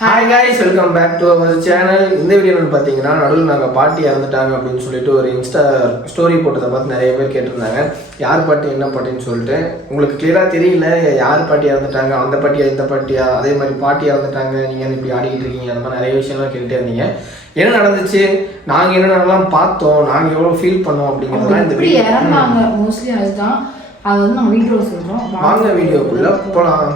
Hi guys welcome back to our channel இந்த வீடியோவில் பார்த்தீங்கன்னா நடுவில் நாங்கள் பாட்டி இறந்துட்டாங்க அப்படின்னு சொல்லிட்டு ஒரு இன்ஸ்டா ஸ்டோரி போட்டதை பார்த்து நிறைய பேர் கேட்டிருந்தாங்க. யார் பாட்டி என்ன பாட்டின்னு சொல்லிட்டு. உங்களுக்கு கிளியராக தெரியல யார் பாட்டி இறந்துட்டாங்க அந்த பாட்டியா இந்த பாட்டியா? அதே மாதிரி பாட்டி இறந்துட்டாங்க நீங்கள் இப்படி ஆடிக்கிட்டு இருக்கீங்க? அந்த மாதிரி நிறைய விஷயம்லாம் கேட்டுட்டே இருந்தீங்க. என்ன நடந்துச்சு? நாங்கள் என்னென்னலாம் பார்த்தோம். நாங்கள் எவ்வளோ ஃபீல் பண்ணோம் அப்படிங்கிறதுலாம் இந்த வீடியோ மோஸ்ட்லி அதுதான் அது வந்து நம்ம வீடியோவில் சொல்கிறோம் வாங்க வீடியோக்குள்ளே போகலாம்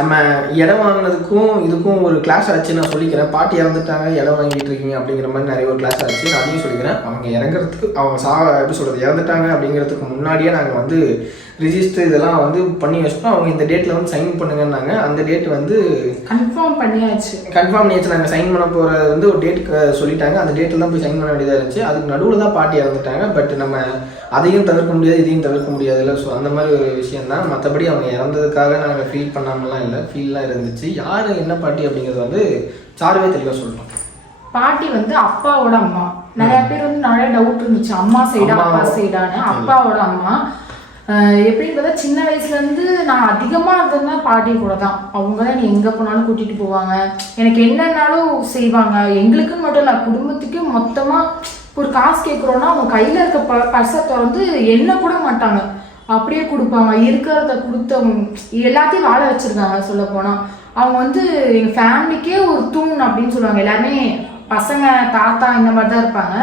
நம்ம இடம் வாங்கினதுக்கும் இதுக்கும் ஒரு கிளாஸ் ஆச்சு நான் சொல்லிக்கிறேன். பாட்டி இறந்துட்டாங்க இடம் வாங்கிட்டு இருக்கீங்க அப்படிங்கிற மாதிரி நிறைய ஒரு கிளாஸ் ஆச்சு. நான் அதையும் சொல்லிக்கிறேன். அவங்க இறங்குறதுக்கு அவங்க சா எப்படி சொல்கிறது இறந்துட்டாங்க அப்படிங்கிறதுக்கு முன்னாடியே நாங்கள் வந்து ரிஜிஸ்டர் இதெல்லாம் வந்து பண்ணி வச்சிட்டோம். அவங்க இந்த டேட்டில் வந்து சைன் பண்ணுங்கன்னாங்க. அந்த டேட் வந்து கன்ஃபார்ம் பண்ணியாச்சு. கன்ஃபார்ம் பண்ணியாச்சு. நாங்கள் சைன் பண்ண போகிறது வந்து ஒரு டேட் சொல்லிட்டாங்க. அந்த டேட்டில் தான் போய் சைன் பண்ண வேண்டியதாக இருந்துச்சு. அதுக்கு நடுவில் தான் பாட்டி இறந்துட்டாங்க. பட் நம்ம அதையும் தவிர்க்க முடியாது இதையும் தவிர்க்க முடியாதுல்ல. ஸோ அந்த மாதிரி ஒரு விஷயம் தான். மற்றபடி அவங்க இறந்ததுக்காக நாங்கள் ஃபீல் பண்ணாமலாம் இல்லை. ஃபீல்லாம் இருந்துச்சு. யார் என்ன பாட்டி அப்படிங்கிறது வந்து சாருவே தெளிவாக சொல்லிட்டோம். பாட்டி வந்து அப்பாவோட அம்மா. நிறைய பேர் வந்து நிறைய டவுட் இருந்துச்சு. அம்மா சைடா. அப்பா சைடான்னு அப்பாவோட அம்மா. எப்படின்னு பார்த்தா சின்ன வயசுலேருந்து நான் அதிகமாக இருந்ததுன்னா பாட்டி கூட தான் அவங்க தான் என்னை எங்கே போனாலும் கூட்டிகிட்டு போவாங்க. எனக்கு என்னன்னாலும் செய்வாங்க. எங்களுக்குன்னு மட்டும் இல்லை குடும்பத்துக்கு மொத்தமாக ஒரு காசு கேட்குறோன்னா அவங்க கையில் இருக்க ப பர்சை திறந்து என்ன கூட மாட்டாங்க. அப்படியே கொடுப்பாங்க. இருக்கிறத கொடுத்த எல்லாத்தையும் வாழ வச்சுருக்காங்க சொல்ல போனால் அவங்க வந்து எங்கள் ஃபேமிலிக்கே ஒரு தூண் அப்படின்னு சொல்லுவாங்க. எல்லாருமே பசங்க தாத்தா இந்த மாதிரி தான் இருப்பாங்க.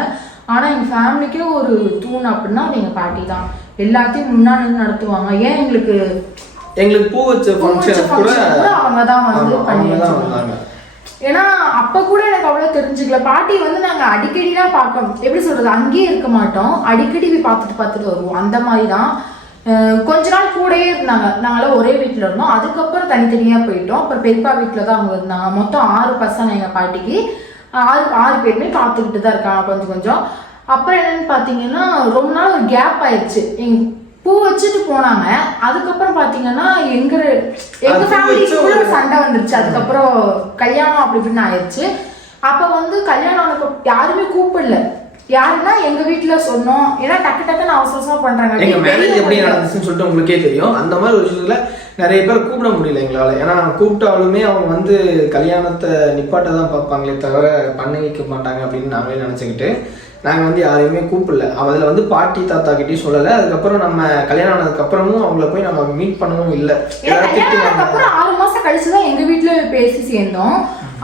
ஆனால் எங்கள் ஃபேமிலிக்கே ஒரு தூண் அப்படின்னா அது எங்கள் பாட்டி தான் எல்லாத்தையும் முன்னாடி நடத்துவாங்க. ஏன் எங்களுக்கு எங்களுக்கு பூ வச்ச ஃபங்க்ஷன் கூட அவங்க தான் வந்து பண்ணி வந்தாங்க. ஏன்னா அப்ப கூட எனக்கு அவ்வளவு தெரிஞ்சுக்கல. பாட்டி வந்து நாங்க அடிக்கடிலாம் பார்க்க எப்படி சொல்றது அங்கேயே இருக்க மாட்டோம். அடிக்கடி போய் பார்த்துட்டு பார்த்துட்டு வருவோம். அந்த மாதிரி தான். கொஞ்ச நாள் கூடயே இருந்தாங்க. நாங்களாம் ஒரே வீட்டில் இருந்தோம். அதுக்கப்புறம் தனித்தனியாக போயிட்டோம். அப்புறம் பெரியப்பா வீட்டில் தான் அவங்க இருந்தாங்க. மொத்தம் ஆறு பசங்க எங்கள் பாட்டிக்கு. ஆறு ஆறு பேருமே பார்த்துக்கிட்டு தான் இருக்காங்க. கொஞ்சம் கொஞ்சம். அப்புறம் என்னன்னு பார்த்தீங்கன்னா ரொம்ப நாள் ஒரு கேப் ஆயிடுச்சு எங்க பூ வச்சுட்டு போனாங்க. அதுக்கப்புறம் பார்த்தீங்கன்னா எங்க எங்க ஃபேமிலிக்குள்ள சண்டை வந்துருச்சு. அதுக்கப்புறம் கல்யாணம் அப்படி இப்படின்னு ஆயிடுச்சு அப்ப வந்து கல்யாணம் யாருமே கூப்பிடல. யாருன்னா எங்க வீட்டுல சொன்னோம். ஏன்னா டக்கு டக்குன்னு அவசர அவசரமா பண்றாங்க. எங்க மேரேஜ் எப்படி நடந்துச்சுன்னு சொல்லிட்டு உங்களுக்கே தெரியும். அந்த மாதிரி ஒரு விஷயத்துல நிறைய பேர் கூப்பிட முடியல எங்களால. ஏன்னா கூப்பிட்டாலுமே அவங்க வந்து கல்யாணத்தை நிப்பாட்ட தான் பார்ப்பாங்களே தவிர பண்ண வைக்க மாட்டாங்க அப்படின்னு நாங்களே நினச்சிக்கிட்டு. நாங்கள் வந்து யாரையுமே கூப்பிடல. அதில் வந்து பாட்டி தாத்தா கிட்டயும் சொல்லலை. அதுக்கப்புறம் நம்ம கல்யாணம் ஆனதுக்கு அப்புறமும் அவங்கள போய் நம்ம மீட் பண்ணவும் இல்லை. ஆனதுக்கப்புறம் ஆறு மாசம் கழிச்சுதான் எங்க வீட்டுல பேசி சேர்ந்தோம்.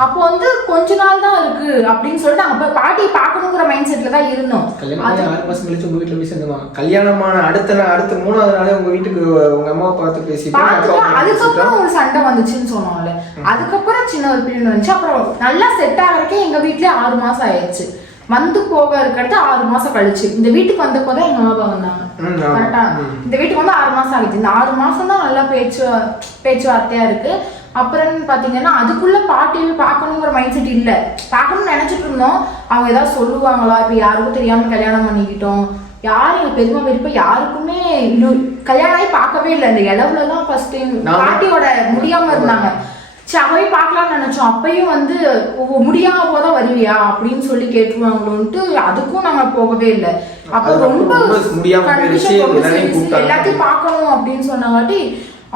அப்போ வந்து கொஞ்ச நாள் தான் இருக்கு அப்படின்னு சொல்லிட்டு போய் பாட்டி பார்க்கணுங்கிற மைண்ட் செட்ல தான் இருந்தோம். கல்யாணம் ஆறு மாசம் கழிச்சு உங்க வீட்டுல போய் சேர்ந்துவாங்க கல்யாணமான அடுத்த நாள் அடுத்த மூணாவது நாளே உங்க வீட்டுக்கு உங்க அம்மா பார்த்து அப்பா பேசிட்டு அதுக்கப்புறம் ஒரு சண்டை வந்துச்சுன்னு சொன்னோம்ல. அதுக்கப்புறம் சின்ன ஒரு பீரியட் வந்துச்சு. அப்புறம் நல்லா செட் ஆகிறக்கே எங்க வீட்லயே ஆறு மாசம் ஆயிடுச்சு. வந்து போக இருக்கிறது ஆறு மாசம் கழிச்சு. இந்த வீட்டுக்கு வந்தப்போ தான் எங்க அம்மா வந்தாங்க. கரெக்டா. இந்த வீட்டுக்கு வந்து ஆறு மாசம் ஆகுது இந்த ஆறு மாசம் தான் நல்லா பேச்சு பேச்சுவார்த்தையா இருக்கு. அப்புறம் பாத்தீங்கன்னா அதுக்குள்ள பாட்டியை பார்க்கணுங்கிற மைண்ட் செட் இல்ல. பார்க்கணும்னு நினைச்சிட்டு இருந்தோம். அவங்க ஏதாவது சொல்லுவாங்களா? இப்ப யாருக்கும் தெரியாம கல்யாணம் பண்ணிக்கிட்டோம். யாரும் எங்க பெரியமா பெரியப்பா யாருக்குமே கல்யாணம் ஆகி பார்க்கவே இல்லை. இந்த இளவுல தான் ஃபர்ஸ்ட் டைம் பாட்டியோட முடியாம இருந்தாங்க. சரி அப்பவே பார்க்கலாம்னு நினைச்சோம். அப்பயும் வந்து "ஓ, முடியாம போதா வருவியா அப்படின்னு சொல்லி கேட்டுருவாங்களோன்ட்டு அதுக்கும் நாங்க போகவே இல்லை. அப்ப ரொம்ப. எல்லாத்தையும் பார்க்கணும் அப்படின்னு சொன்னாங்காட்டி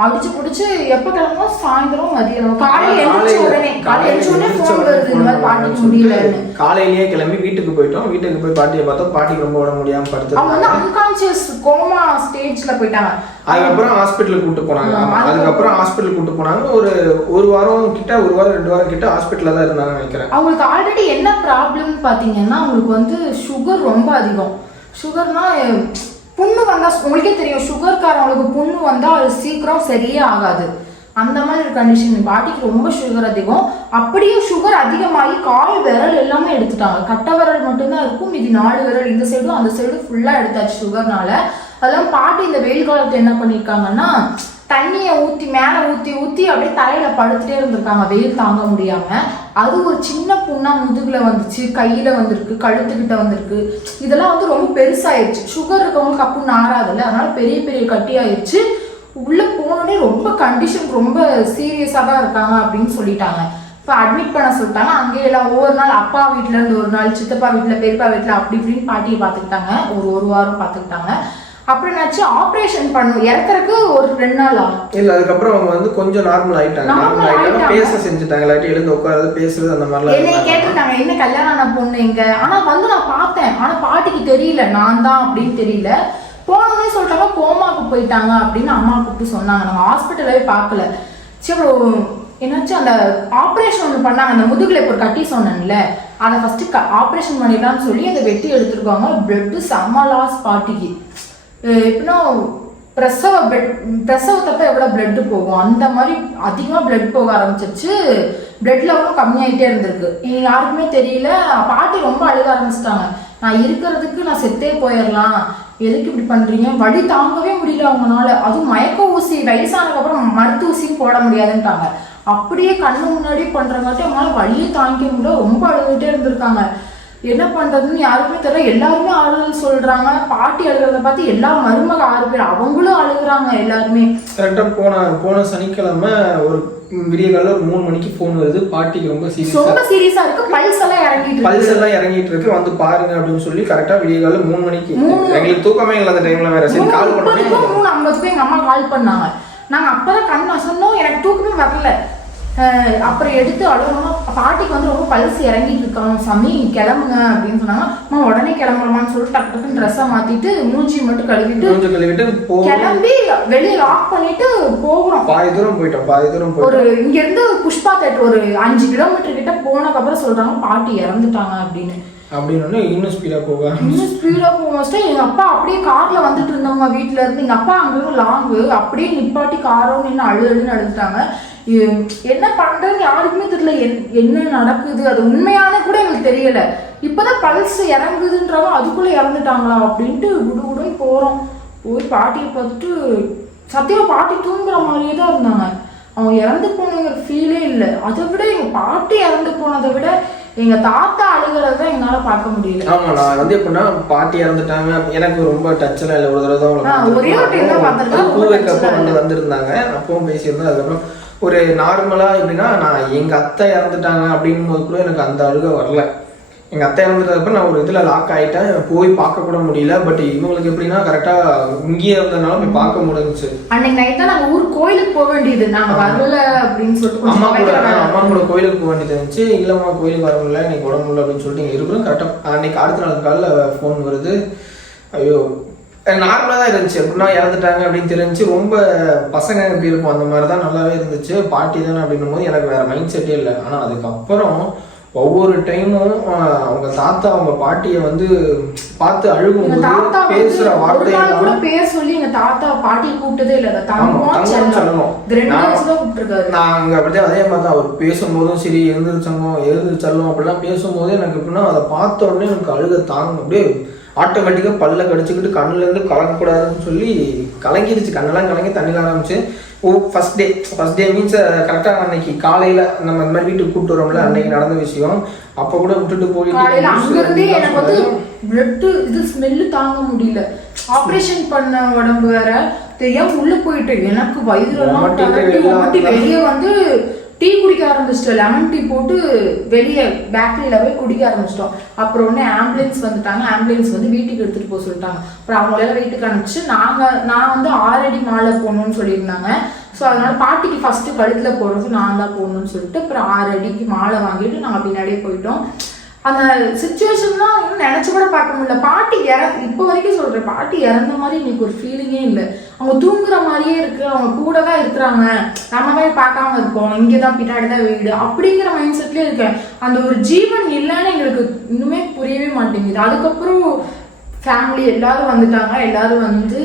அடிச்சு புடிச்சு எப்ப கிளம்பணும் சாயந்தரம் மதியம். காலையில எழுந்திரிச்ச உடனே காலையில எழுந்திரிச்ச உடனே போன் வருது இந்த மாதிரி பாட்டிக்கு முடியலன்னு. காலையிலேயே கிளம்பி வீட்டுக்கு போயிட்டோம். வீட்டுக்கு போய் பாட்டியை பார்த்தோம். பாட்டிக்கு ரொம்ப உடம்பு முடியாம அவங்க வந்து படுத்து அன்கான்சியஸ் கோமா ஸ்டேஜ்ல போயிட்டாங்க. அதுக்கப்புறம் ஹாஸ்பிட்டலுக்கு கூட்டு போனாங்க. அதுக்கப்புறம் ஹாஸ்பிட்டல் கூட்டு போனாங்க. ஒரு ஒரு வாரம் கிட்ட ஒரு வாரம் ரெண்டு வாரம் கிட்ட ஹாஸ்பிட்டல்ல தான் இருந்தாங்க நினைக்கிறேன். அவங்களுக்கு ஆல்ரெடி என்ன ப்ராப்ளம் பார்த்தீங்கன்னா அவங்களுக்கு வந்து சுகர் ரொம்ப அதிகம். சுகர்னா புண்ணு வந்தால் உங்களுக்கே தெரியும் சுகர்காரவங்களுக்கு புண்ணு வந்தால் அது சீக்கிரம் சரியே ஆகாது. அந்த மாதிரி கண்டிஷன் பாட்டிக்கு ரொம்ப சுகர் அதிகம். அப்படியே சுகர் அதிகமாகி கால் விரல் எல்லாமே எடுத்துட்டாங்க. கட்டை விரல் மட்டும்தான் இருக்கும். இது நாலு விரல் இந்த சைடும் அந்த சைடும் ஃபுல்லாக எடுத்தாச்சு சுகர்னால அதெல்லாம் பாட்டி இந்த வெயில் காலத்தில் என்ன பண்ணியிருக்காங்கன்னா தண்ணியை ஊற்றி மேலே ஊற்றி ஊற்றி அப்படியே தரையில் படுத்துட்டே இருந்திருக்காங்க. வெயில் தாங்க முடியாமல் அது ஒரு சின்ன புண்ணாக முதுகில் வந்துச்சு கையில் வந்திருக்கு கழுத்துக்கிட்ட வந்திருக்கு. இதெல்லாம் வந்து ரொம்ப பெருசாயிருச்சு. சுகர் இருக்கவங்களுக்கு அப்புன்னு ஆறாதுல்ல. அதனால் பெரிய பெரிய கட்டி ஆயிடுச்சு போனோடனே ரொம்ப கண்டிஷன் ரொம்ப சீரியஸாக தான் இருக்காங்க அப்படின்னு சொல்லிட்டாங்க. இப்போ அட்மிட் பண்ண சொல்லிட்டாங்க. அங்கேயே எல்லாம் ஒவ்வொரு நாள் அப்பா வீட்டிலேருந்து ஒரு நாள் சித்தப்பா வீட்டில் பெரியப்பா வீட்டில் அப்படி இப்படின்னு பாட்டியை பார்த்துக்கிட்டாங்க. ஒரு ஒரு வாரம் பார்த்துக்கிட்டாங்க. அப்புறம் என்னாச்சு ஆப்ரேஷன் பண்ணும். இறக்கறதுக்கு ஒரு ரெண்டு நாள் ஆகும். இல்ல அதுக்கப்புறம் அவங்க வந்து கொஞ்சம் நார்மல் ஆயிட்டாங்க. நார்மல் ஆயிட்டாங்க. பேச செஞ்சுட்டாங்க. இல்லாட்டி எழுந்து உட்கார்றது பேசுறது அந்த மாதிரிலாம் என்னைய இருந்தாங்க. கேட்டிருக்காங்க என்ன கல்யாணம் ஆன பொண்ணு எங்க ஆனா வந்து நான் பார்த்தேன். ஆனா பாட்டிக்கு தெரியல. நான் தான் அப்படின்னு தெரியல. போனோடனே சொல்லிட்டாங்க கோமாக்கு போயிட்டாங்க அப்படின்னு அம்மா கூப்பிட்டு சொன்னாங்க. நம்ம ஹாஸ்பிட்டலே பார்க்கல. சரி என்னாச்சு? அந்த ஆப்ரேஷன் ஒன்று பண்ணாங்க. அந்த முதுகுல இப்போ ஒரு கட்டி சொன்னேன்ல. அதை ஃபர்ஸ்ட் ஆப்ரேஷன் பண்ணிடலாம்னு சொல்லி அதை வெட்டி எடுத்துருக்காங்க பிளட்டு செம்ம லாஸ் பாட்டிக்கு. எப்படின்னா பிரசவ பெட் பிரசவத்தப்ப எவ்வளோ பிளட்டு போகும்? அந்த மாதிரி அதிகமாக பிளட் போக ஆரம்பிச்சிருச்சு. பிளட் லெவலும் கம்மியாயிட்டே இருந்திருக்கு. யாருக்குமே தெரியல. பாட்டி ரொம்ப அழுக ஆரம்பிச்சிட்டாங்க. நான் இருக்கிறதுக்கு நான் செத்தே போயிடலாம். எதுக்கு இப்படி பண்றீங்க? வழி தாங்கவே முடியல அவங்கனால. அதுவும் மயக்க ஊசி வயசானதுக்கப்புறம் மருத்து ஊசியும் போட முடியாதுன்ட்டாங்க. அப்படியே கண்ணு முன்னாடி பண்றங்காட்டி அவங்களால வழியை தாங்கிக்க முடியல. ரொம்ப அழுதுகிட்டே இருந்திருக்காங்க. என்ன பண்றதுன்னு யாருக்குமே தெரியல. எல்லாருமே ஆறுதல் சொல்றாங்க. பாட்டி அழுகிறத பார்த்து எல்லா மருமக ஆறு பேர் அவங்களும் அழுகுறாங்க எல்லாருமே. கரெக்டா போன போன சனிக்கிழமை ஒரு விடிய காலையில ஒரு மூணு மணிக்கு ஃபோன் வருது. பாட்டிக்கு ரொம்ப சீரியஸா ரொம்ப சீரியஸா இருக்கு. பல்ஸ் எல்லாம் இறங்கிட்டு பல்ஸ் எல்லாம் இறங்கிட்டு இருக்கு. வந்து பாருங்க அப்படின்னு சொல்லி கரெக்டா விடிய காலையில மூணு மணிக்கு. மூணு- எங்களுக்கு தூக்கமே இல்லை அந்த டைம்ல வேற சரி கால் பண்ணோம் மூணு ஐம்பதுக்கும் எங்க அம்மா கால் பண்ணாங்க. நாங்க அப்பதான் கண் சொன்னோம் எனக்கு தூக்கமே வரல. அப்புறம் எடுத்து அழுகணும் பாட்டிக்கு வந்து ரொம்ப பல்ஸ் இறங்கிட்டு இருக்காங்க. சாமி கிளம்புங்க அப்படின்னு சொன்னாங்க. அம்மா உடனே கிளம்புறமான்னு சொல்லிட்டு டக்கு டக்குன்னு ட்ரெஸ்ஸை மாத்திட்டு மூஞ்சி மட்டும் கழுவிட்டு கிளம்பி வெளியே லாக் பண்ணிட்டு போகிறோம் பாதி தூரம் போயிட்டோம் பாதி தூரம் ஒரு இங்க இருந்து புஷ்பா தேட்டர் ஒரு அஞ்சு கிலோமீட்டர் கிட்ட போனதுக்கு அப்புறம் சொல்றாங்க பாட்டி இறந்துட்டாங்க அப்படின்னு. அப்படின்னு இன்னும் ஸ்பீடா போக இன்னும் ஸ்பீடா போகும்போது எங்க அப்பா அப்படியே கார்ல வந்துட்டு இருந்தவங்க வீட்ல இருந்து. எங்க அப்பா அங்கிருந்து லாங்கு அப்படியே நிப்பாட்டி காரம் நின்று அழு அழுன்னு அழுதுட்டாங்க. என்ன பண்றதுன்னு யாருக்குமே தெரியல. என்- என்ன நடக்குது? அது உண்மையான கூட எங்களுக்கு தெரியல. இப்பதான் பல்ஸ் இறங்குதுன்றவங்க அதுக்குள்ள இறந்துட்டாங்களா அப்படின்ட்டு குடு குடுன்னு போறோம். போய் பாட்டியை பார்த்துட்டு சத்தியமா பாட்டி தூங்குற மாதிரியே தான் இருந்தாங்க. அவங்க இறந்து போனவங்க ஃபீலே இல்லை. அதை விட எங்க பாட்டி இறந்து போனதை விட எங்க தாத்தா அழுகிறத எங்களால பார்க்க முடியல. ஆமா நான் வந்து எப்படின்னா பாட்டி இறந்துட்டாங்க. எனக்கு ரொம்ப டச்ல இல்லை. ஒரு தடவை தான் ஒரே ஒரு time தான் பார்த்திருக்கேன். பூ வைக்கப்போ வந்து. வந்திருந்தாங்க. அப்பவும் பேசியிருந்தேன். அதுக்கப்புறம் ஒரு நார்மலா எப்படின்னா நான் எங்க அத்தை இறந்துட்டாங்க அப்படின்னும் போது கூட எனக்கு அந்த அழுகை வரல. எங்க அத்தை இறந்துட்டதுக்கு நான் ஒரு இதுல லாக் ஆயிட்டேன். போய் பார்க்க கூட முடியல. பட் இவங்களுக்கு எப்படின்னா கரெக்டா இங்கேயே இருந்ததுனால போய் பார்க்க முடிஞ்சுச்சு. அன்னைக்கு நைட் தான் நாங்க ஊர் கோயிலுக்கு போக வேண்டியது. நாங்க வரல அப்படின்னு சொல்லிட்டு அம்மா கூட. அம்மா கூட கோயிலுக்கு போக வேண்டியது இருந்துச்சு. இல்லம்மா கோயிலுக்கு வர முடியல. இன்னைக்கு உடம்பு முடியல அப்படின்னு சொல்லிட்டு இங்க இருக்கிறோம் கரெக்டாக அன்னைக்கு அடுத்த நாள் காலைல ஃபோன் வருது. ஐயோ நார்மலாக தான் இருந்துச்சு. எப்படின்னா இறந்துட்டாங்க அப்படின்னு தெரிஞ்சு ரொம்ப பசங்க எப்படி இருக்கும் அந்த மாதிரி தான் நல்லாவே இருந்துச்சு. பாட்டி தானே அப்படின்னும் போது எனக்கு வேற மைண்ட் செட்டே இல்லை. ஆனால் அதுக்கப்புறம் ஒவ்வொரு டைமும் அவங்க தாத்தா அவங்க பாட்டியை வந்து பார்த்து தாத்தா வந்து பேசுற வார்த்தை கூட பேர் சொல்லி எங்க தாத்தா பாட்டி கூப்பிட்டதே இல்ல. தங்கம் கூப்பிட்டுருக்காரு. நாங்க அப்படியே அதே மாதிரி தான் அவர் பேசும்போதும் சரி எழுந்திருச்சங்க எழுந்திருச்சல்லும் அப்படிலாம் பேசும்போது எனக்கு எப்படின்னா அதை பார்த்த உடனே எனக்கு அழுக தாங்க அப்படியே ஆட்டோமேட்டிக்காக பல்ல கடிச்சுக்கிட்டு கண்ணுல இருந்து கலங்கக்கூடாதுன்னு சொல்லி கலங்கிருச்சு. கண்ணெல்லாம் கலங்கி தண்ணியில் ஆரம்பிச்சு. ஓ first day first day means கரெக்டாக அன்னைக்கு காலையில் நம்ம இந்த மாதிரி வீட்டுக்கு கூப்பிட்டு வரோம்ல அன்னைக்கு நடந்த விஷயம். அப்போ கூட விட்டுட்டு போயிட்டு காலையில news அங்க இருந்தே எல்லாம் எனக்கு வந்து சொன்னாரு. பிளட் இது ஸ்மெல்லு தாங்க முடியல. ஆபரேஷன் பண்ண உடம்பு வேற. தெரியாம உள்ள போயிட்டு எனக்கு தகட்டி வெளிய வந்தா. டீ குடிக்க ஆரம்பிச்சிட்டோம். லெமன் டீ போட்டு வெளியே பேக்கரியில் போய் குடிக்க ஆரம்பிச்சிட்டோம். அப்புறம் உடனே ஆம்புலன்ஸ் வந்துட்டாங்க. ஆம்புலன்ஸ் வந்து வீட்டுக்கு எடுத்துகிட்டு போக சொல்லிட்டாங்க. அப்புறம் அவங்களெல்லாம் வீட்டுக்கு அனுப்பிச்சு நாங்கள் நான் வந்து ஆறடி மாலை போகணும்னு சொல்லியிருந்தாங்க. ஸோ அதனால பாட்டிக்கு ஃபஸ்ட்டு கழுத்தில் போடுறது நான் தான் போடணும்னு சொல்லிட்டு அப்புறம் ஆறு அடிக்கு மாலை வாங்கிட்டு நாங்கள் பின்னாடியே போயிட்டோம். அந்த சுச்சுவேஷன்லாம் இன்னும் நினச்சி கூட பார்க்க முடியல. பாட்டி இற இப்போ வரைக்கும் சொல்கிறேன் பாட்டி இறந்த மாதிரி இன்னைக்கு ஒரு ஃபீலிங்கே இல்லை. அவங்க தூங்குற மாதிரியே இருக்கு. அவங்க கூட தான் இருக்கிறாங்க. நம்ம போய் பார்க்காம இருக்கோம். இங்கே தான் பின்னாடி தான் வீடு. அப்படிங்கிற மைண்ட் செட்லேயே இருக்கேன். அந்த ஒரு ஜீவன் இல்லைன்னு எங்களுக்கு இன்னுமே புரியவே மாட்டேங்குது. அதுக்கப்புறம் ஃபேமிலி எல்லாரும் வந்துட்டாங்க. எல்லாரும் வந்து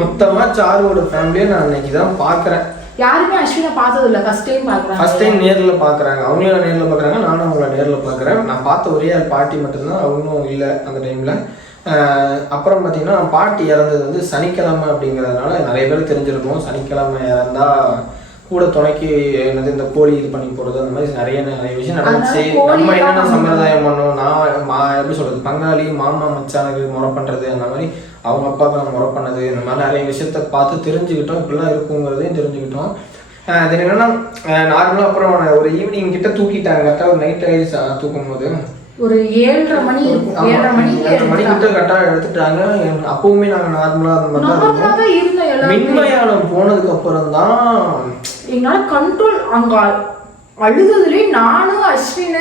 மொத்தமாக சாருவோட ஃபேமிலியை நான் இன்னைக்கு தான் பார்க்குறேன். யாருமே அஸ்வினை பார்த்தது இல்லை ஃபர்ஸ்ட் டைம் பார்க்குறாங்க. ஃபர்ஸ்ட் டைம் நேரில் பார்க்குறாங்க. அவங்களும் நேரில் பார்க்குறாங்க. நானும் அவங்கள நேரில் பார்க்குறேன். நான் பார்த்த ஒரே பாட்டி மட்டும்தான். அவங்களும் இல்லை அந்த டைமில் அப்புறம் பார்த்தீங்கன்னா பாட்டி இறந்தது வந்து சனிக்கிழமை அப்படிங்கிறதுனால நிறைய பேர் தெரிஞ்சிருக்கும். சனிக்கிழமை இறந்தா கூட துணைக்கு என்னது இந்த கோழி இது பண்ணி போடுறது அந்த மாதிரி நிறைய நிறைய விஷயம் நடந்துச்சு. நம்ம என்னென்ன சம்பிரதாயம் பண்ணோம் நான் எப்படி சொல்றது? பங்காளி மாமா மச்சானுக்கு முறை பண்றது அந்த மாதிரி அவங்க அப்பா தான் முறை பண்ணது. இந்த மாதிரி நிறைய விஷயத்த பார்த்து தெரிஞ்சுக்கிட்டோம். இப்படிலாம் இருக்குங்கிறதையும் தெரிஞ்சுக்கிட்டோம். அது என்னன்னா நார்மலாக அப்புறம் ஒரு ஈவினிங் கிட்ட தூக்கிட்டாங்க. கரெக்டாக ஒரு நைட் ஆயிடுச்சு ஆஹ் தூக்கும் போது ஒரு ஏழரை மணி இருக்கும். ஏழரை மணிக்கு ஏழரை மணி கிட்ட கரெக்டாக எடுத்துட்டாங்க. அப்பவுமே நாங்கள் நார்மலாக அந்த மாதிரி தான் இருந்தோம். நார்மலா மின்மயானம் போனதுக்கு அப்புறம் தான் என்னால கண்ட்ரோல் அங்க அழுததுலேயும் நானும் அஸ்வின்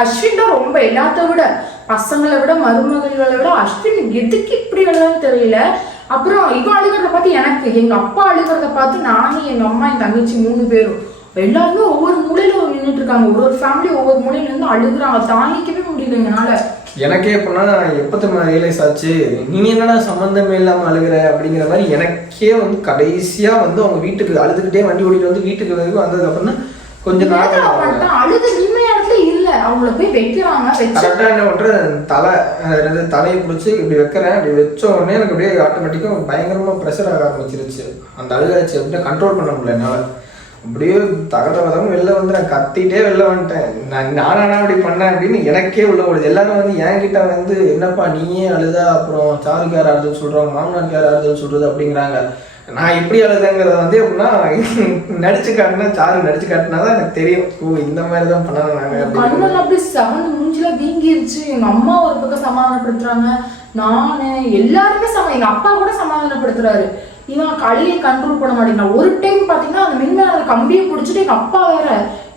அஸ்வின் தான் ரொம்ப எல்லாத்த விட பசங்களை விட மருமகளை விட அஸ்வின் எதுக்கு இப்படி அழுதான்னு தெரியல. அப்புறம் இவன் அழுகிறத பார்த்து எனக்கு எங்க அப்பா அழுகிறத பார்த்து நானும் எங்க அம்மா என் தங்கச்சி மூணு பேரும் எல்லாருமே ஒவ்வொரு மூலையில நின்றுட்டு இருக்காங்க. ஒரு ஒரு ஃபேமிலி ஒவ்வொரு மூலையில இருந்து அழுகுறாங்க தாங்கிக்கவே முடியல என்னால. எனக்கே எப்படின்னா எப்போ தெரியுமா ரியலைஸ் ஆச்சு? நீ என்னடா சம்மந்தமே இல்லாமல் அழுகிற அப்படிங்கிற மாதிரி எனக்கே வந்து கடைசியாக வந்து அவங்க வீட்டுக்கு அழுதுகிட்டே வண்டி ஓடிட்டு வந்து வீட்டுக்கு வரைக்கும் வந்ததுக்கப்புறம் கொஞ்சம் நாள்? அழுது நிம்மதியானதுல இல்ல. அவங்கள போய் வைக்கிறாங்க வச்சு கரெக்டாக என்ன பண்ணுறேன் தலை என்னது தலையை பிடிச்சி இப்படி வைக்கிறேன். இப்படி வச்ச உடனே எனக்கு அப்படியே ஆட்டோமேட்டிக்காக பயங்கரமாக ப்ரெஷர் ஆக ஆரம்பிச்சிருச்சு. அந்த அழுகாச்சு அப்படியே கண்ட்ரோல் பண்ண முடியல என்னால். அப்படியே தகத வதம் வெளில வந்து நான் கத்திட்டே வெளில வந்துட்டேன். நான் நானா அப்படி பண்ணேன் அப்படின்னு எனக்கே உள்ள ஓடுது. எல்லாரும் வந்து என்கிட்ட வந்து என்னப்பா நீயே அழுதா? அப்புறம் சாருக்கு யார் அழுதுன்னு சொல்கிறாங்க மாமனாருக்கு யார் அழுதுன்னு சொல்கிறது அப்படிங்கிறாங்க. நான் எப்படி அழுதுங்கிறத வந்து எப்படின்னா நடிச்சு காட்டினா சாரு நடிச்சு காட்டினா தான் எனக்கு தெரியும். ஓ இந்த மாதிரி தான் பண்ணாங்க நாங்கள் கண்ணெல்லாம் அப்படியே செவன் மூஞ்சில வீங்கிருச்சு. எங்க அம்மா ஒரு பக்கம் சமாதானப்படுத்துறாங்க. நானு எல்லாருமே சம எங்க அப்பா கூட சமாதானப்படுத்துறாரு. இவன் கழியை கண்ட்ரோல் பண்ண மாட்டேங்கிறான். ஒரு டைம் பாத்தீங்கன்னா அந்த மின்மேல கம்பியை பிடிச்சிட்டு எங்க அப்பா வேற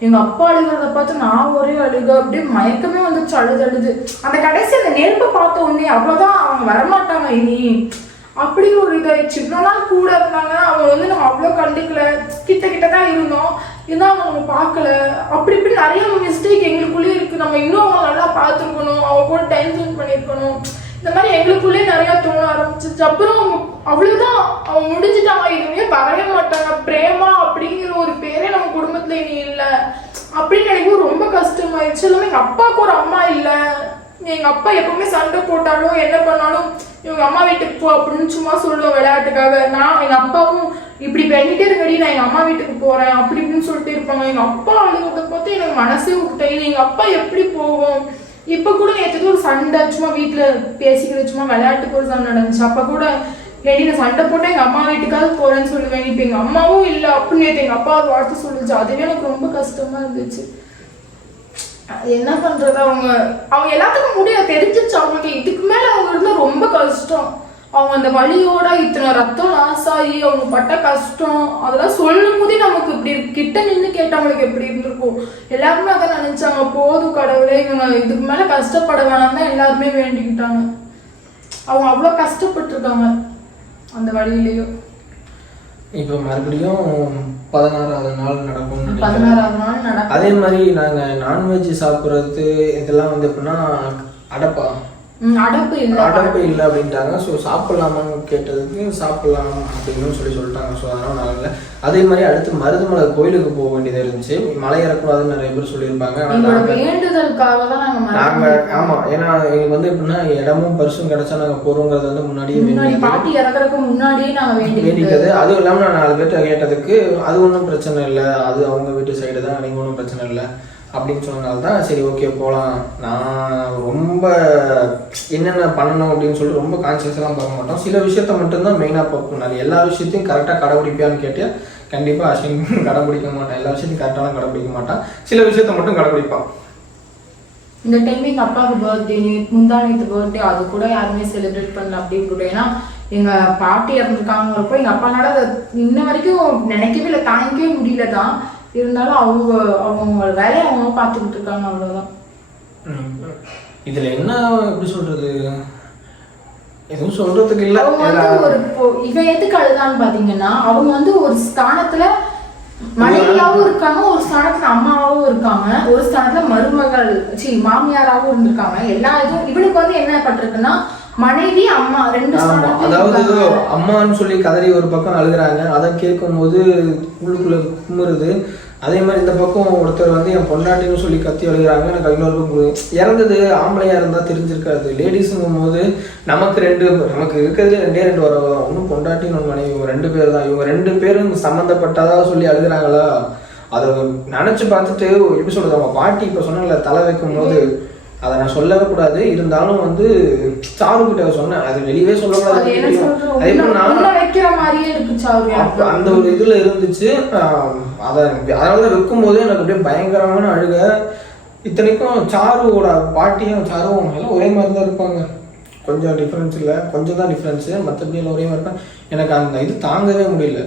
எங்க அப்பா அழுகிறத பார்த்து நான் ஒரே அழுக அப்படியே மயக்கமே வந்துச்சு அழுது அழுது. அந்த கடைசி அந்த நெருப்பை பார்த்த உடனே அவ்வளவுதான் அவங்க வரமாட்டாங்க இனி. அப்படி ஒரு இதாயிடுச்சு இவ்வளோ நாள் கூட இருந்தாங்க. அவங்க வந்து நம்ம அவ்வளோ கண்டுக்கல. கிட்ட கிட்ட தான் இருந்தோம். இருந்தால் அவங்க பார்க்கல. அப்படி இப்படி நிறைய மிஸ்டேக் எங்களுக்குள்ளேயே இருக்கு. நம்ம இன்னும் அவங்க நல்லா பார்த்துருக்கணும். அவங்க கூட டைம் ஸ்பெண்ட் பண்ணியிருக்கணும். இந்த மாதிரி எங்களுக்குள்ளேயே நிறைய தோண ஆரம்பிச்சிச்சு. அப்புறம் அவங்க அவ்வளோதான் அவங்க முடிஞ்சிட்டாங்க. இனிமே வரவே மாட்டாங்க. பிரேமா அப்படிங்கிற ஒரு பேரே நம்ம குடும்பத்துல இனி இல்லை. அப்படின்னு நினைக்கும் ரொம்ப கஷ்டமாயிடுச்சு. எல்லாமே எங்கள் அப்பாவுக்கு ஒரு அம்மா இல்லை. எங்கள் அப்பா எப்பவுமே சண்டை போட்டாலும் என்ன பண்ணாலும் இவங்க அம்மா வீட்டுக்கு போ அப்படின்னு சும்மா சொல்லுவோம் விளையாட்டுக்காக. நான் எங்க அப்பாவும் இப்படி பண்ணிட்டே இருக்கடி நான் எங்க அம்மா வீட்டுக்கு போறேன் அப்படி இப்படின்னு சொல்லிட்டு இருப்பாங்க. எங்க அப்பா அழுகிறத பார்த்து எனக்கு மனசே விட்டேன் எங்க அப்பா எப்படி போகும்? இப்ப கூட நேற்று ஒரு சண்டை சும்மா வீட்டுல பேசிக்கிட்டு சும்மா விளையாட்டுக்கு ஒரு சண்டை நடந்துச்சு. அப்ப கூட ஏடி நான் சண்டை போட்டு எங்க அம்மா வீட்டுக்காவது போறேன்னு சொல்லுவேன். இப்ப எங்க அம்மாவும் இல்ல. அப்படின்னு நேற்று எங்க அப்பா ஒரு வார்த்தை சொல்லுச்சு. அதுவே எனக்கு ரொம்ப கஷ்டமா இருந்துச்சு. என்ன பண்றது அவங்க அவங்க எல்லாத்துக்கும் முடியாது தெரிஞ்சிச்சு அவங்களுக்கு இதுக்கு மேல அவங்க இருந்தா ரொம்ப கஷ்டம். அவங்க அந்த வலியோட இத்தனை ரத்தம் லாஸ் ஆகி அவங்க பட்ட கஷ்டம் அதெல்லாம் சொல்லும் போதே நமக்கு இப்படி கிட்ட நின்று கேட்டவங்களுக்கு எப்படி இருந்திருக்கும்? எல்லாருமே அதை நினைச்சாங்க. போதும் கடவுளே இவங்க இதுக்கு மேல கஷ்டப்பட வேணாம் தான் எல்லாருமே வேண்டிக்கிட்டாங்க. அவங்க அவ்வளோ கஷ்டப்பட்டிருக்காங்க அந்த வழியிலயும் இப்போ மறுபடியும் பதினாறாவது நாள் நினைக்கிறேன். பதினாறாவது நாள். நடக்கும் அதே மாதிரி நாங்கள் நான்வெஜ் சாப்பிட்றது இதெல்லாம் வந்து எப்படின்னா அடப்பா அடப்பு இல்லை. அடப்பு இல்லை அப்படின்ட்டாங்க. ஸோ சாப்பிட்லாமான்னு கேட்டதுக்கு சாப்பிட்லாம் அப்படின்னு சொல்லி சொல்லிட்டாங்க. ஸோ அதனால நான் இல்லை. அதே மாதிரி அடுத்து மருதமலை கோயிலுக்கு போக வேண்டியது இருந்துச்சு. மலை இறக்கூடாதுன்னு நிறைய பேர் சொல்லியிருப்பாங்க நாங்கள் நாங்கள் ஆமாம் ஏன்னா எங்களுக்கு வந்து எப்படின்னா இடமும் பரிசும் கிடைச்சா நாங்கள் போகிறோங்கிறது வந்து முன்னாடியே பாட்டி இறக்குறதுக்கு முன்னாடியே நாங்க வேண்டிக்கிட்டு வேண்டிட்டது அதுவும் இல்லாமல் நான் நாலு பேர்ட்ட கேட்டதுக்கு அது ஒன்றும் பிரச்சனை இல்லை. அது அவங்க வீட்டு சைடு தான். நீங்கள் ஒன்றும் பிரச்சனை இல்லை. அப்படின்னு சொன்னனால தான் சரி ஓகே போகலாம் நான் ரொம்ப என்னென்ன பண்ணணும் அப்படின்னு சொல்லிட்டு ரொம்ப கான்சியஸெல்லாம் பார்க்க மாட்டோம். சில விஷயத்த மட்டும்தான் மெயினாக பார்ப்போம். நான் எல்லா விஷயத்தையும் கரெக்டாக கடைபிடிப்பியான்னு கேட்டால் கண்டிப்பாக அஸ்வின் கடைபிடிக்க மாட்டேன். எல்லா விஷயத்தையும் கரெக்டாக கடைபிடிக்க மாட்டான். சில விஷயத்த மட்டும் கடைபிடிப்பான். இந்த டைம் அப்பாவுக்கு பர்த்டே முந்தானத்து பர்த்டே அது கூட யாருமே செலிப்ரேட் பண்ணல அப்படின்னு கூட. ஏன்னா எங்க பாட்டி இறந்துருக்காங்கிறப்போ எங்க அப்பானால அதை இன்ன வரைக்கும் நினைக்கவே இல்லை. தாங்கிக்கவே முடியல தான் இருந்தாலும் அவங்க அவங்க வேலையை அவங்க பார்த்துக்கிட்டு இருக்காங்க அவ்வளவுதான். இதில் என்ன எப்படி சொல்கிறது எதுவும் சொல்கிறதுக்கு இல்லை. ஒரு இவன் எதுக்கு அழுதான்னு பாத்தீங்கன்னா அவங்க வந்து ஒரு ஸ்தானத்துல மனைவியாவும் இருக்காங்க ஒரு ஸ்தானத்துல அம்மாவாவும் இருக்காங்க ஒரு ஸ்தானத்துல மருமகள் சி மாமியாராவும் இருந்திருக்காங்க. எல்லா இதுவும் இவனுக்கு வந்து என்ன பட்டிருக்குன்னா மனைவி அம்மா ரெண்டு ஆமா, அதாவது. அம்மான்னு சொல்லி கதறி ஒரு பக்கம் அழுகுறாங்க. அதை கேட்கும்போது உள்ளுக்குள்ள குமுறுது. அதே மாதிரி இந்த பக்கம் ஒருத்தர் வந்து என் பொண்டாட்டின்னு சொல்லி கத்தி அழுகுறாங்க. எனக்கு இன்னொரு பக்கம். இறந்தது ஆம்பளையா இருந்தா தெரிஞ்சிருக்காது. லேடிஸுங்கும் போது நமக்கு ரெண்டு நமக்கு இருக்கிறதுல ரெண்டே ரெண்டு வர ஒன்றும் பொண்டாட்டின்னு ஒன்று இவங்க ரெண்டு பேர் தான். இவங்க ரெண்டு பேரும் சம்மந்தப்பட்டதா சொல்லி அழுகுறாங்களா? அதை நினைச்சு பார்த்துட்டு எப்படி சொல்றது அவங்க பாட்டி இப்போ சொன்னால தலை வைக்கும் போது அதை நான் சொல்லவே கூடாது இருந்தாலும் வந்து சாரு கிட்ட சொன்னேன். அது வெளியவே சொல்லக்கூடாது அதே அப்ப அந்த ஒரு இதுல இருந்துச்சு. அத அதனால தான் வைக்கும் போது எனக்கு அப்படியே பயங்கரமான அழுக. இத்தனைக்கும் சாருவோட பாட்டியும் சாருவும் எல்லாம் ஒரே மாதிரி தான் இருப்பாங்க. கொஞ்சம் டிஃப்ரென்ஸ் இல்லை. கொஞ்சம் தான் டிஃப்ரென்ஸு மற்றபடி எல்லாம் ஒரே மாதிரி இருப்பாங்க எனக்கு அந்த இது தாங்கவே முடியல.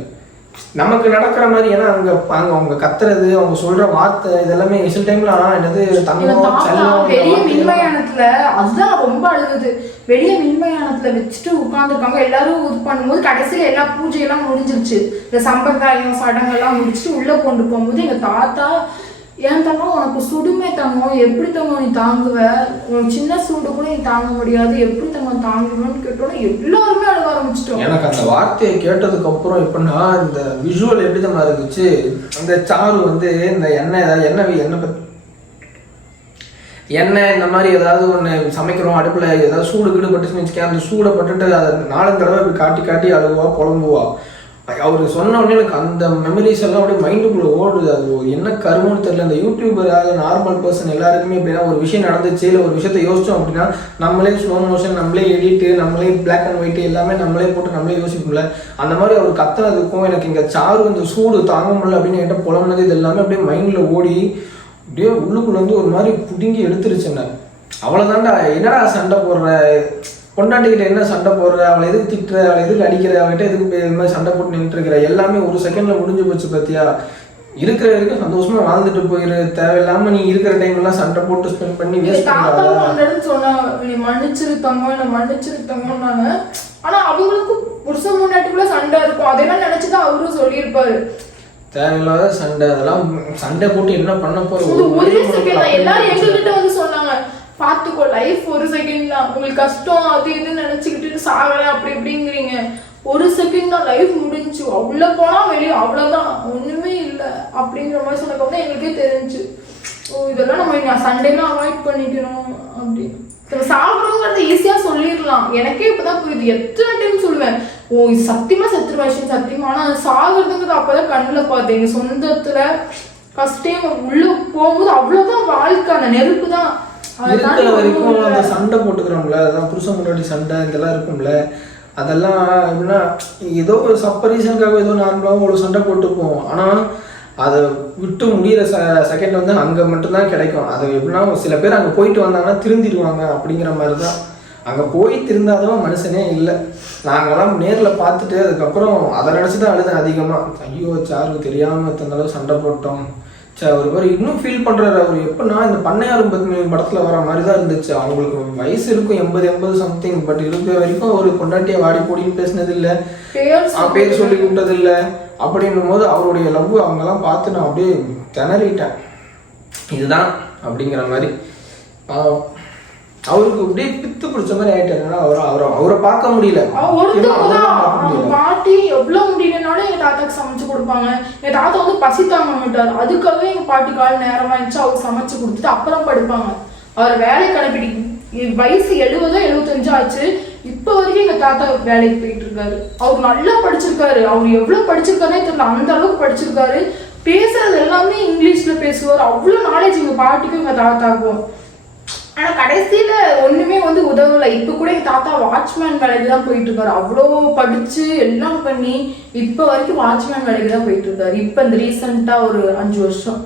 நமக்கு நடக்கிற மாதிரி ஏன்னா அங்க அங்க அவங்க கத்துறது அவங்க சொல்ற வார்த்தை இதெல்லாமே சில டைம்ல ஆனா என்னது தங்கம் தாத்தா செல்லம் வார்த்தையெல்லாம் மின்மயானத்துல அதுதான் ரொம்ப அழுகுது. வெளிய மின்மயானத்துல வச்சுட்டு உட்கார்ந்துருக்காங்க. எல்லாரும் இது பண்ணும்போது கடைசியில எல்லா பூஜையெல்லாம் முடிஞ்சிருச்சு. இந்த சம்பிரதாயம் சடங்கெல்லாம் முடிச்சுட்டு உள்ள கொண்டு போகும்போது எங்க தாத்தா ஏன் தங்கம் உனக்கு சுடுமே தங்கம் எப்படி தங்கம் நீ தாங்குவ? உனக்கு சின்ன சூடு கூட நீ தாங்க முடியாது. எப்படி தங்கம் தாங்குவேன்னு கேட்டோன்னே எல்லாருமே அழுக ஆரம்பிச்சிட்டோம். எனக்கு அந்த வார்த்தையை கேட்டதுக்கு அப்புறம் எப்படின்னா இந்த விஷுவல் எப்படி தான் இருந்துச்சு அந்த சாரு வந்து இந்த எண்ணெய் ஏதாவது எண்ணெய் எண்ணெய் பத்தி எண்ணெய் இந்த மாதிரி ஏதாவது ஒன்று சமைக்கிறோம் அடுப்பில் ஏதாவது சூடு கீடு பட்டுச்சுன்னு வச்சுக்கேன் அந்த சூடை பட்டுட்டு அதை நாலு தடவை இப்படி காட்டி காட்டி அழுவா புலம்புவா. அவர் சொன்ன உடனே எனக்கு அந்த மெமரிஸ் எல்லாம் அப்படியே மைண்டுக்குள்ளே ஓடுது. அது என்ன கருமம்னு தெரியல. அந்த யூடியூபராக நார்மல் பர்சன் எல்லாருக்குமே எப்படின்னா ஒரு விஷயம் நடந்துச்சு. இல்லை ஒரு விஷயத்தை யோசிச்சோம் அப்படின்னா நம்மளே ஸ்லோ மோஷன் நம்மளே எடிட்டு நம்மளே பிளாக் அண்ட் ஒயிட் எல்லாமே நம்மளே போட்டு நம்மளே யோசிப்போம்ல. அந்த மாதிரி அவர் கத்துனதுக்கும் எனக்கு இங்கே சாரு இந்த சூடு தாங்க முடியல அப்படின்னு என்கிட்ட புலம்புனது இது எல்லாமே அப்படியே மைண்டில் ஓடி அப்படியே உள்ளுக்குள்ள வந்து ஒரு மாதிரி புடுங்கி எடுத்துருச்சு என்ன. அவ்வளோதான்டா என்னடா சண்டை போடுற? பொண்டாட்டிக்கிட்ட என்ன சண்டை போடுற? அவளை எதுக்கு திட்டுற? அவளை எதுக்கு அடிக்கிற? அவகிட்ட எதுக்கு இது மாதிரி சண்டை போட்டு நின்றுட்டு இருக்கிற எல்லாமே ஒரு செகண்ட்ல முடிஞ்சு போச்சு பார்த்தியா இருக்கிற வரைக்கும் சந்தோஷமா வாழ்ந்துட்டு போயிரு. தேவையில்லாம நீ இருக்கிற டைம் எல்லாம் சண்டை போட்டு ஸ்பெண்ட் பண்ணி வேஸ்ட் பண்ணாத நீ மன்னிச்சிரு தங்கம் என்ன மன்னிச்சிரு தங்கம்னாங்க ஆனா அவங்களுக்கு புருஷன் முன்னாடிக்குள்ள சண்டை இருக்கும். அதெல்லாம் நினைச்சுதான் அவரும் சொல்லியிருப்பாரு. தேவையில்லாத சண்டை. அதெல்லாம் சண்டை போட்டு என்ன பண்ண போற? ஒரு ஒரு ஒரே முடிவு செகண்ட் பண்ணல. தான் எல்லாரும் எங்க கிட்ட வந்து சொன்னாங்க பார்த்துக்கோ லைஃப் ஒரு செகண்ட் தான். உங்களுக்கு கஷ்டம் அது இதுன்னு நினைச்சுக்கிட்டு சாகல அப்படி இப்படிங்கிறீங்க. ஒரு செகண்ட் தான் லைஃப் முடிஞ்சு. அவ்வளோ போனா வெளியே அவ்வளவுதான் ஒண்ணுமே இல்லை. அப்படிங்கிற மாதிரி சொன்னதுக்கு வந்து எங்களுக்கே தெரிஞ்சு. ஓ இதெல்லாம் நம்ம இங்க சண்டேலாம் அவாய்ட் பண்ணிக்கணும் அப்படின்னு. இப்ப சாப்பிடுங்கிறத ஈஸியா சொல்லிடலாம். எனக்கே இப்பதான் புரியுது. எத்தனை டைம் சொல்லுவேன்? ஓ இது சத்தியமா செத்துருவாஷன் சத்தியமா. ஆனா சாகுறதுங்கிறது அப்பதான் கண்ணுல பார்த்தேன் எங்க சொந்தத்துல ஃபர்ஸ்ட் டைம் உள்ள போகும்போது அவ்வளவுதான் வாழ்க்கை. அந்த நெருப்பு தான். இருக்கிற வரைக்கும். அந்த சண்டை போட்டுக்கிறோம்ல அதான் புருஷன் முன்னாடி சண்டை இதெல்லாம் இருக்கும்ல. அதெல்லாம் எப்படின்னா ஏதோ ஒரு சப்ப ரீசனுக்காக ஏதோ நார்மலாகவும் ஒரு சண்டை போட்டுப்போம். ஆனால் அதை விட்டு முடியிற ச செகண்ட் வந்து அங்கே மட்டும்தான் கிடைக்கும். அது எப்படின்னா சில பேர் அங்கே போயிட்டு வந்தாங்கன்னா திருந்திடுவாங்க அப்படிங்கிற மாதிரி தான் அங்கே போய் திருந்தாதவன் மனுஷனே இல்லை. நாங்கெல்லாம் நேரில் பார்த்துட்டு அதுக்கப்புறம் அதை நினச்சி தான் அழுதேன் அதிகமாக ஐயோ சாருக்கு தெரியாமல் இத்தனை தடவை சண்டை போட்டோம். சரி அவர் மாதிரி இன்னும் ஃபீல் பண்றாரு. அவர் எப்படின்னா இந்த பண்ணையாரும் படத்துல வர மாதிரி தான் இருந்துச்சு. அவங்களுக்கு வயசு இருக்கும் எண்பது எண்பது சம்திங் பட் இருக்கிற வரைக்கும் ஒரு பொண்டாட்டியை வாடி போடின்னு பேசினது இல்ல பேர் சொல்லி கூப்பிட்டது இல்ல அப்படின்னும் போது அவருடைய லவ் அவங்கெல்லாம் பார்த்து நான் அப்படியே திணறிட்டேன். இதுதான் அப்படிங்கிற மாதிரி. அவருக்கு அப்படியே பித்து பிடிச்ச மாதிரி ஆயிட்டாருன்னா அவரை அவரை அவரை பார்க்க முடியல. பாட்டி எவ்வளவு முடியலனாலும் எங்க தாத்தாக்கு சமைச்சு கொடுப்பாங்க. எங்க தாத்தா வந்து பசி தாங்க மாட்டாரு அதுக்காகவே எங்க பாட்டி கால் நேரமா இருந்துச்சு அவங்க சமைச்சு கொடுத்துட்டு அப்புறம் படுப்பாங்க. அவர் வேலைக்கு அனுப்பிட்டு வயசு எழுபதோ எழுபத்தஞ்சோ ஆச்சு. இப்ப வரைக்கும் எங்க தாத்தா வேலைக்கு போயிட்டு இருக்காரு அவர் நல்லா படிச்சிருக்காரு. அவர் எவ்வளவு படிச்சிருக்காருனே தெரியல. அந்த அளவுக்கு படிச்சிருக்காரு. பேசுறது எல்லாமே இங்கிலீஷ்ல பேசுவார். அவ்வளவு நாலேஜ் எங்க பாட்டிக்கும் எங்க தாத்தாக்கும். ஆனா கடைசியில ஒண்ணுமே வந்து உதவல. இப்ப கூட எங்க தாத்தா வாட்ச்மேன் வேலைக்கு தான் போயிட்டு இருக்காரு அவ்வளோ படிச்சு எல்லாம் பண்ணி இப்ப வரைக்கும் வாட்ச்மேன் வேலைக்கு தான் போயிட்டு இருக்காரு இப்ப இந்த ரீசெண்டா ஒரு அஞ்சு வருஷம்.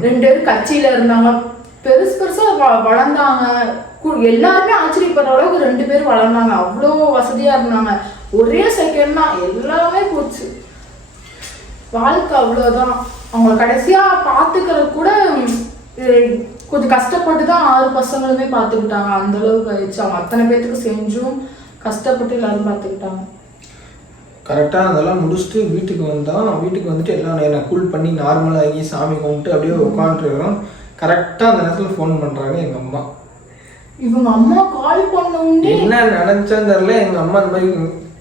ரெண்டு பேரும் கட்சியில இருந்தாங்க. பெருசு பெருசா வ- வளர்ந்தாங்க. எல்லாருமே ஆச்சரியப்படுற அளவுக்கு ரெண்டு பேரும் வளர்ந்தாங்க. அவ்வளோ வசதியா இருந்தாங்க. ஒரே செகண்ட் தான் எல்லாமே போச்சு. வாழ்க்கை அவ்வளவுதான். அவங்கள கடைசியா பாத்துக்கிறது கூட கொஞ்சம் கஷ்டப்பட்டு தான் ஆறு பசங்களுமே பார்த்துக்கிட்டாங்க. அந்த அளவுக்கு ஆயிடுச்சு. அவங்க அத்தனை பேத்துக்கு செஞ்சும் கஷ்டப்பட்டு எல்லாரும் பார்த்துக்கிட்டாங்க. கரெக்டாக அதெல்லாம் முடிச்சுட்டு வீட்டுக்கு வந்தான் வீட்டுக்கு வந்துட்டு எல்லாம் என்னை கூல் பண்ணி நார்மலாகி சாமி கும்பிட்டு அப்படியே உட்காந்துருக்கிறோம் கரெக்டாக அந்த நேரத்தில் ஃபோன் பண்ணுறாங்க எங்கள் அம்மா. இவங்க அம்மா கால் பண்ண உடனே என்ன நினச்சேன்னு தெரில எங்கள் அம்மா இந்த மாதிரி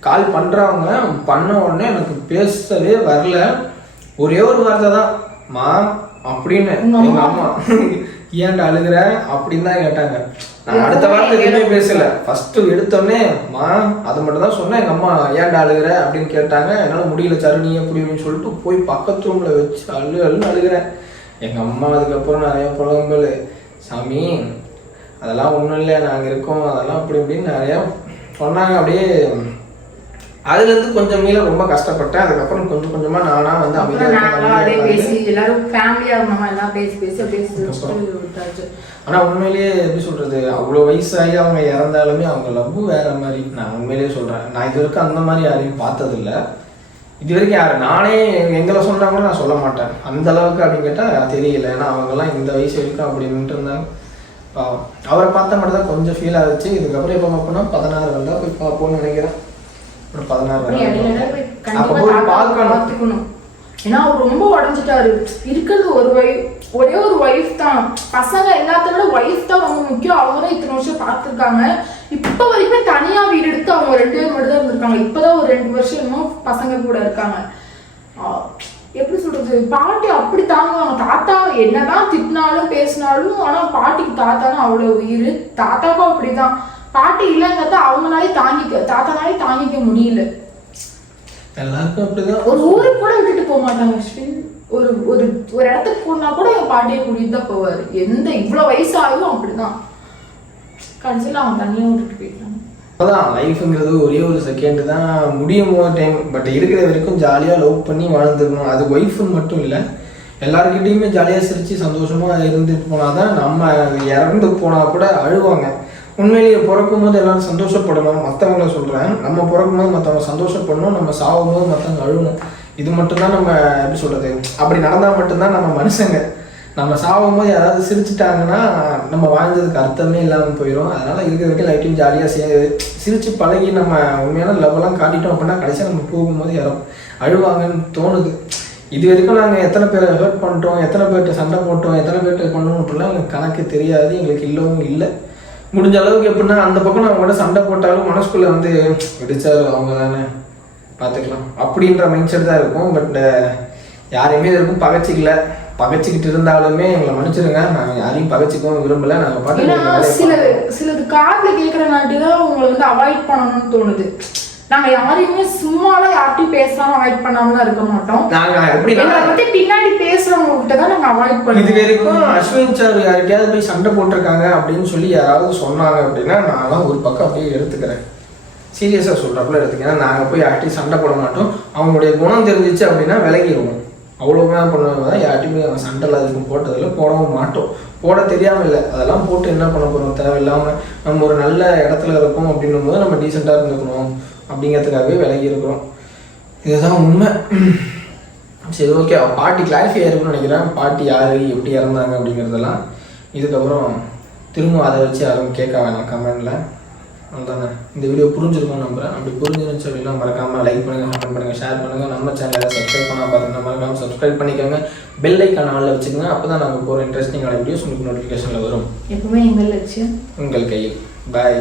கால் பண்ணுறாங்க பண்ண உடனே எனக்கு பேசவே வரல. ஒரே ஒரு வார்த்தை தான் மா அப்படின்னு? எங்கள் அம்மா. ஏன்டா அழுகுற? அப்படின்னு தான் கேட்டாங்க. நான் அடுத்த வார்த்தை எதுவுமே பேசல. ஃபர்ஸ்ட் எடுத்தோடனே மா அது மட்டும் தான் சொன்னேன். எங்க அம்மா ஏன்டா அழுகுற? அப்படின்னு கேட்டாங்க. என்னால முடியல சாரு நீ எப்படி அப்படின்னு சொல்லிட்டு போய் பக்கத்து ரூம்ல வச்சு அழு அழுன்னு அழுகுறேன். எங்க அம்மா அதுக்கப்புறம் நிறைய புலம்பல். சாமி அதெல்லாம் ஒன்றும் இல்லை. நாங்கள் இருக்கோம். அதெல்லாம் அப்படி இப்படின்னு நிறையா சொன்னாங்க. அப்படியே அதுலேருந்து கொஞ்சம் மீள ரொம்ப கஷ்டப்பட்டேன். அதுக்கப்புறம் கொஞ்சம் கொஞ்சமாக நானாக வந்து அமைதியாக பேசி எல்லாரும் ஃபேமிலியா இருந்தோமா எல்லாம் பேசி பேசி ஆனால் உண்மையிலேயே எப்படி சொல்கிறது அவ்வளோ வயசாகி அவங்க இறந்தாலுமே அவங்க லவ் வேற மாதிரி. நான் உண்மையிலேயே சொல்கிறேன் நான் இது வரைக்கும் அந்த மாதிரி யாரையும் பார்த்ததில்ல. இது வரைக்கும் யார் நானே எங்களை சொன்னா கூட நான் சொல்ல மாட்டேன். அந்த அளவுக்கு அப்படின்னு கேட்டால் தெரியல. ஏன்னா அவங்கெல்லாம் இந்த வயசு வரைக்கும் அப்படின்ட்டு இருந்தாங்க. அவரை பார்த்தா மட்டும் தான் கொஞ்சம் ஃபீல் ஆகுச்சு இதுக்கப்புறம் எப்போ பார்ப்போம்னா பதினாறு வந்தா போய் பார்ப்போம்னு நினைக்கிறேன். அப்புறம் பதினாறு அப்போ போய் பார்க்கணும். ஏன்னா அவர் ரொம்ப உடஞ்சிட்டாரு. இருக்கிறது ஒரு ஒய்ஃப் ஒரே ஒரு ஒய்ஃப் தான். பசங்க எல்லாத்த விட ஒய்ஃப் தான் ரொம்ப முக்கியம். அவங்க தான் இத்தனை வருஷம் பார்த்துருக்காங்க. இப்போ வரைக்கும் தனியா வீடு எடுத்து அவங்க ரெண்டு பேர் மட்டும் தான் இருந்திருக்காங்க. இப்போதான் ஒரு ரெண்டு வருஷம் இன்னும் பசங்க கூட இருக்காங்க. எப்படி சொல்றது? பாட்டி அப்படி தாங்குவாங்க. தாத்தா என்னதான் திட்டினாலும் பேசினாலும் ஆனா பாட்டிக்கு தாத்தானா அவ்வளவு உயிர்? தாத்தாக்கும் அப்படிதான். பாட்டி இல்லைங்கிறத அவங்களாலே தாங்கிக்க தாத்தானாலே தாங்கிக்க முடியல. எல்லாருக்கும் அப்படிதான். ஒரு ஊருக்கு கூட விட்டுட்டு போக மாட்டாங்க அஸ்வின் ஒரு ஒரு ஒரு இடத்துக்கு போனா கூட என் பாட்டியை கூட்டிட்டு தான் போவாரு. எந்த இவ்வளவு வயசாகும் அப்படிதான். கடைசியில அவன் தனியா விட்டுட்டு போயிட்டான். அதான் லைஃப்ங்கிறது ஒரே ஒரு செகண்ட் தான் முடியும் போது டைம் பட் இருக்கிற வரைக்கும் ஜாலியாக லவ் பண்ணி வாழ்ந்துக்கணும். அது ஒய்ஃபுன்னு மட்டும் இல்லை. எல்லாருக்கிட்டையுமே ஜாலியாக சிரித்து சந்தோஷமாக இருந்துட்டு போனால் தான் நம்ம இறந்து போனால் கூட அழுவாங்க. உண்மையிலேயே பிறக்கும் போது எல்லாரும் சந்தோஷப்படணும் மற்றவங்கள சொல்கிறேன் நம்ம பிறக்கும் போது மற்றவங்க சந்தோஷப்படணும். நம்ம சாகும் போது மற்றவங்க அழுகணும். இது மட்டும்தான் நம்ம எப்படி சொல்கிறது அப்படி நடந்தால் மட்டும்தான் நம்ம மனுஷங்க. நம்ம சாகும் போது யாராவது சிரிச்சிட்டாங்கன்னா நம்ம வாழ்ந்ததுக்கு அர்த்தமே இல்லாமல் போயிடும் அதனால் இருக்கிற வரைக்கும் லைட்டையும் ஜாலியாக சேர்ந்து சிரித்து பழகி நம்ம உண்மையான லவ்வெல்லாம் காட்டிட்டோம் அப்படின்னா கடைசியாக நம்ம போகும்போது யாரும் அழுவாங்கன்னு தோணுது. இது வரைக்கும் நாங்கள் எத்தனை பேரை ஹர்ட் பண்ணிட்டோம் எத்தனை பேர்கிட்ட சண்டை போட்டோம் எத்தனை பேர்கிட்ட பண்ணோம் அப்படிலாம் எங்களுக்கு கணக்கு தெரியாது. எங்களுக்கு இல்லவும் இல்லை. முடிஞ்ச அளவுக்கு எப்படின்னா அந்த பக்கம் நான் கூட சண்டை போட்டாலும் மனசுக்குள்ளே வந்து விடிச்சாரு அவங்க தானே பார்த்துக்கலாம் அப்படின்ற மைண்ட் செட் தான் இருக்கும். பட் யாரையுமே இது வரைக்கும் பகைச்சிக்கல. பகைச்சிக்கிட்டு இருந்தாலுமே எங்களை மன்னிச்சிருங்க. நாங்கள் யாரையும் பகைச்சிக்கவும் விரும்பல. நாங்கள் பாட்டு ஏன்னா எங்க வேலையை சில சிலது காதுல கேட்கறனாட்டி தான் உங்களை வந்து அவாய்ட் பண்ணணும்னு தோணுது. நாங்க யாரையுமே சும்மாலாம் யார்ட்டையும் பேசாம அவாய்ட் பண்ணாமலாம் இருக்க மாட்டோம். நாங்கள் எப்படின்னா எங்களை பத்தி பின்னாடி பேசுறவங்க கிட்ட தான் நாங்க அவாய்ட் இது பண்ணுவோம் வரைக்கும் அஸ்வின் சார் யாருக்கையாவது போய் சண்டை போட்டிருக்காங்க அப்படின்னு சொல்லி யாராவது சொன்னாங்க அப்படின்னா நான்லாம் ஒரு பக்கம் அப்படியே எடுத்துக்கிறேன். சீரியஸாக சொல்கிறப்பல எடுத்துக்கிறேன். நாங்கள் போய் யார்ட்டையும் சண்டை போட மாட்டோம். அவங்களுடைய குணம் தெரிஞ்சிச்சு அப்படின்னா விலகிடுவோம் அவ்வளோதான் பண்ணுவாங்க தான் யார்ட்டையுமே அவங்க சண்டையில் அதுக்கு போட்டதில்ல. போடவும் மாட்டோம். போட தெரியாமல் இல்லை. அதெல்லாம் போட்டு என்ன பண்ண போகிறோம் தேவையில்லாமல் நம்ம ஒரு நல்ல இடத்துல இருக்கோம் அப்படின்னும் போது நம்ம டீசெண்டாக இருந்துக்கணும். அப்படிங்கிறதுக்காகவே விலகி இருக்கிறோம் இதுதான் உண்மை. சரி ஓகே பாட்டி கிளாரிஃபை ஆயிருக்கும்னு நினைக்கிறேன். பாட்டி யார் எப்படி இறந்தாங்க அப்படிங்கிறதெல்லாம். இதுக்கப்புறம் திரும்ப அதை வச்சு யாரும் கேட்க வேணாம் கமெண்டில் அவ்வளோதானே இந்த வீடியோ புரிஞ்சிருக்கும்னு நம்புறேன். அப்படி புரிஞ்சிருந்துச்சு அப்படின்னா மறக்காமல் லைக் பண்ணுங்கள் கமெண்ட் பண்ணுங்கள் ஷேர் பண்ணுங்கள் நம்ம சேனலை சப்ஸ்கிரைப் பண்ணால் பார்த்தீங்கன்னா மறக்காமல் சப்ஸ்கிரைப் பண்ணிக்கோங்க. பெல் ஐக்கான ஆளில் வச்சுக்கோங்க. அப்போ தான் நாங்கள் போகிற இன்ட்ரெஸ்டிங்கான வீடியோஸ் உங்களுக்கு நோட்டிஃபிகேஷனில் வரும். எப்பவுமே எங்கள் லட்சியம். உங்கள் கையில். பாய்